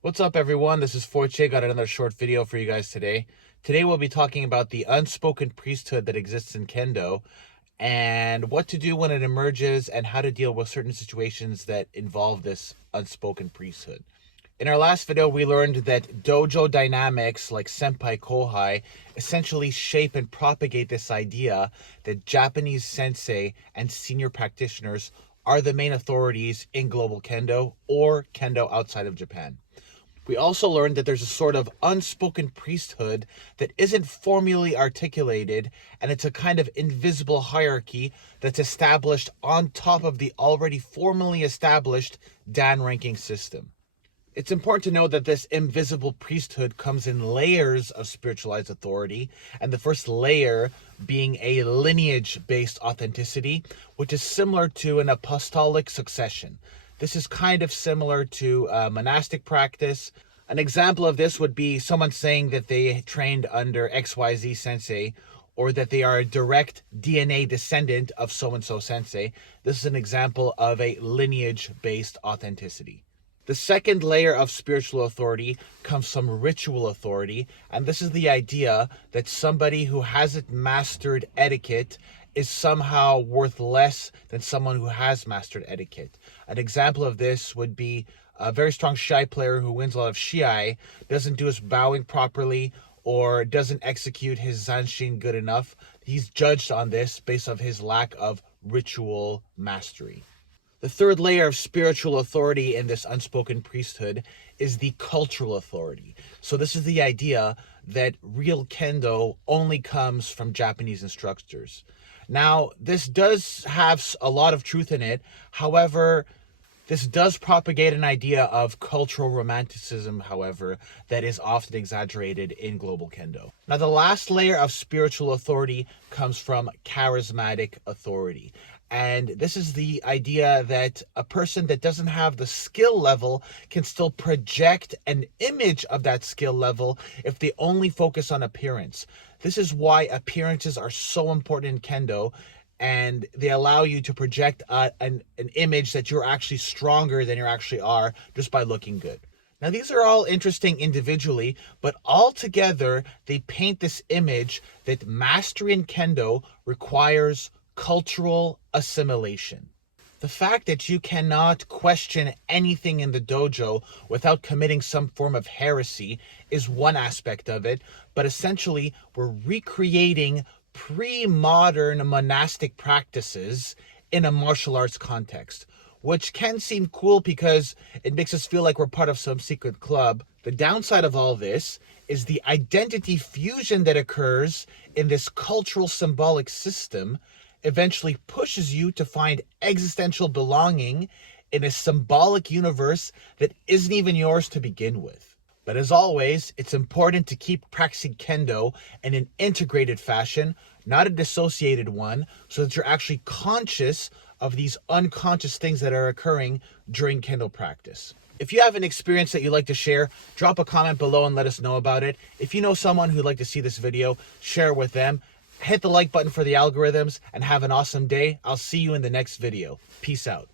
What's up, everyone? This is Fortier. Got another short video for you guys today. Today we'll be talking about the unspoken priesthood that exists in Kendo and what to do when it emerges and how to deal with certain situations that involve this unspoken priesthood. In our last video, we learned that dojo dynamics like senpai kohai essentially shape and propagate this idea that Japanese sensei and senior practitioners are the main authorities in global Kendo or Kendo outside of Japan. We also learned that there's a sort of unspoken priesthood that isn't formally articulated, and it's a kind of invisible hierarchy that's established on top of the already formally established Dan ranking system. It's important to know that this invisible priesthood comes in layers of spiritualized authority, and the first layer being a lineage-based authenticity, which is similar to an apostolic succession. This is kind of similar to monastic practice. An example of this would be someone saying that they trained under XYZ sensei, or that they are a direct DNA descendant of so-and-so sensei. This is an example of a lineage-based authenticity. The second layer of spiritual authority comes from ritual authority, and this is the idea that somebody who hasn't mastered etiquette is somehow worth less than someone who has mastered etiquette. An example of this would be a very strong shiai player who wins a lot of shiai, doesn't do his bowing properly, or doesn't execute his zanshin good enough. He's judged on this based on his lack of ritual mastery. The third layer of spiritual authority in this unspoken priesthood is the cultural authority. So this is the idea that real Kendo only comes from Japanese instructors. Now, this does have a lot of truth in it. However, this does propagate an idea of cultural romanticism, however, that is often exaggerated in global Kendo. Now, the last layer of spiritual authority comes from charismatic authority. And this is the idea that a person that doesn't have the skill level can still project an image of that skill level if they only focus on appearance. This is why appearances are so important in Kendo, and they allow you to project an image that you're actually stronger than you actually are just by looking good. Now, these are all interesting individually, but all together, they paint this image that mastery in Kendo requires cultural assimilation. The fact that you cannot question anything in the dojo without committing some form of heresy is one aspect of it, but essentially we're recreating pre-modern monastic practices in a martial arts context, which can seem cool because it makes us feel like we're part of some secret club. The downside of all this is the identity fusion that occurs in this cultural symbolic system eventually pushes you to find existential belonging in a symbolic universe that isn't even yours to begin with. But as always, it's important to keep practicing Kendo in an integrated fashion, not a dissociated one, so that you're actually conscious of these unconscious things that are occurring during Kendo practice. If you have an experience that you'd like to share, drop a comment below and let us know about it. If you know someone who'd like to see this video, share it with them. Hit the like button for the algorithms and have an awesome day. I'll see you in the next video. Peace out.